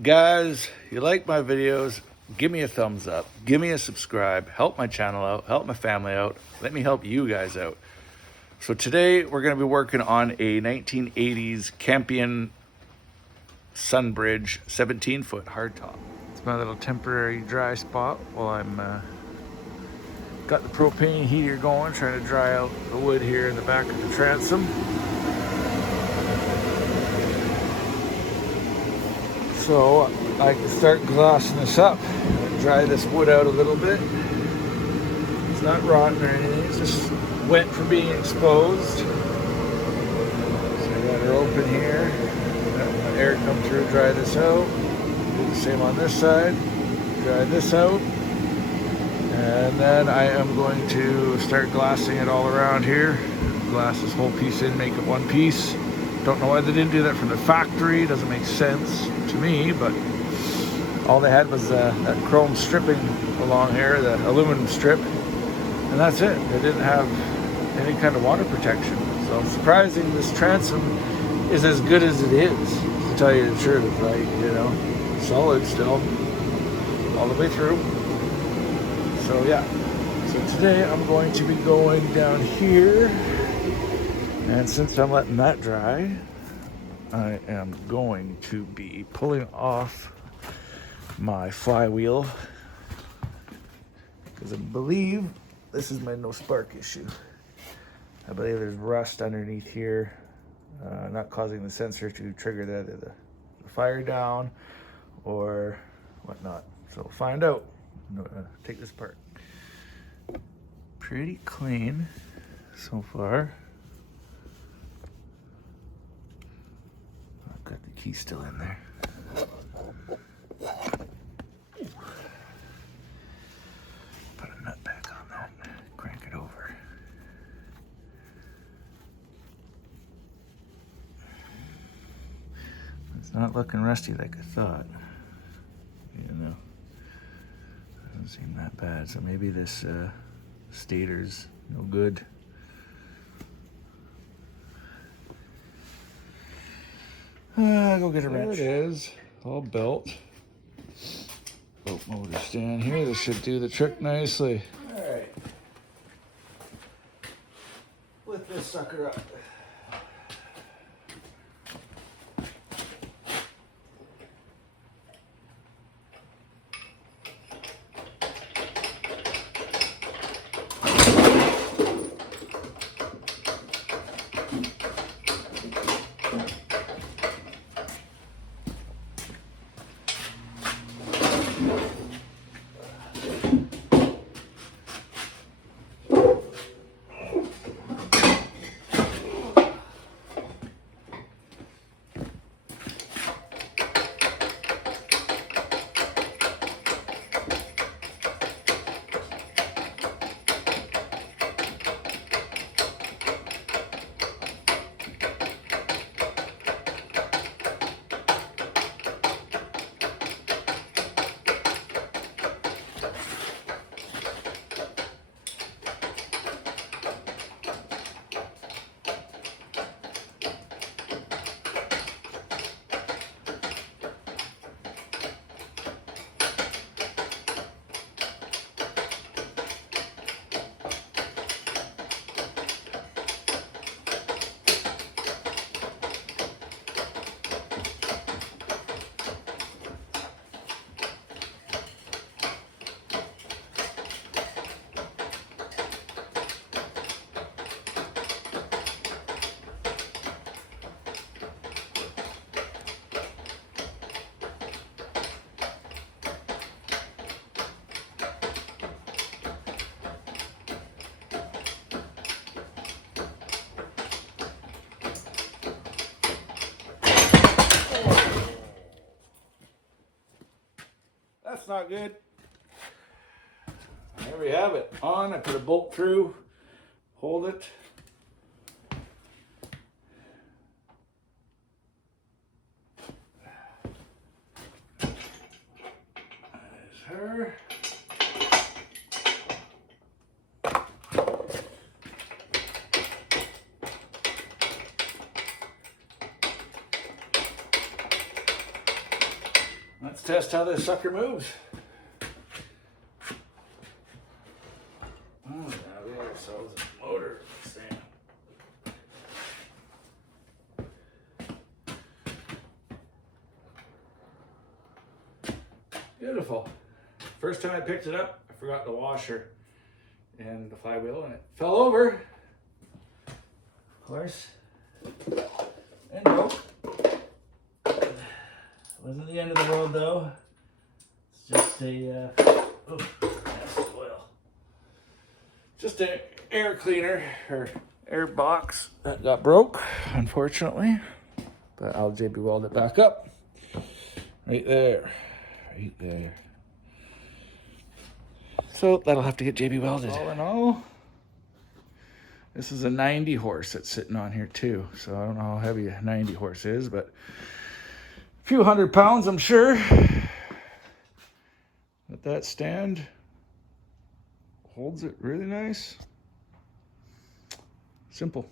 Guys, you like my videos, give me a thumbs up, give me a subscribe, help my channel out, help my family out, let me help you guys out. So today we're going to be working on a 1980s Campion Sunbridge 17-foot hardtop. It's my little temporary dry spot while I'm got the propane heater going, trying to dry out the wood here in the back of the transom. So I can start glossing this up and dry this wood out a little bit. It's not rotten or anything, it's just wet from being exposed. So I got her open here, let air come through, dry this out. Do the same on this side, dry this out. And then I am going to start glassing it all around here. Glass this whole piece in, make it one piece. Don't know why they didn't do that from the factory, doesn't make sense to me, but all they had was that chrome stripping along here, the aluminum strip, and that's it. They didn't have any kind of water protection. So it's surprising this transom is as good as it is, to tell you the truth. Like, you know, solid still, all the way through. So yeah, so today I'm going to be going down here, and since I'm letting that dry, I am going to be pulling off my flywheel, because I believe this is my no spark issue. I believe there's rust underneath here, not causing the sensor to trigger the fire down or whatnot. So we'll find out. Take this apart. Pretty clean so far. I've got the key still in there. Put a nut back on that, crank it over. It's not looking rusty like I thought. You know, doesn't seem that bad. So maybe this stator's no good. Go get a wrench. There it is, all built. Boat motor stand here. This should do the trick nicely. All right, lift this sucker up. That's not good. There we have it. On, I put a bolt through, hold it. There's her. Let's test how this sucker moves. Oh, now we have ourselves a motor stand. Beautiful. First time I picked it up, I forgot the washer and the flywheel, and it fell over. Of course. And broke. Wasn't the end of the world though. It's just a that's oil. Just an air cleaner or air box that got broke, unfortunately. But I'll JB weld it back up. Right there. Right there. So that'll have to get JB welded. All in all, this is a 90 horse that's sitting on here too. So I don't know how heavy a 90 horse is, but a few 100 pounds, I'm sure. But that stand holds it really nice. Simple.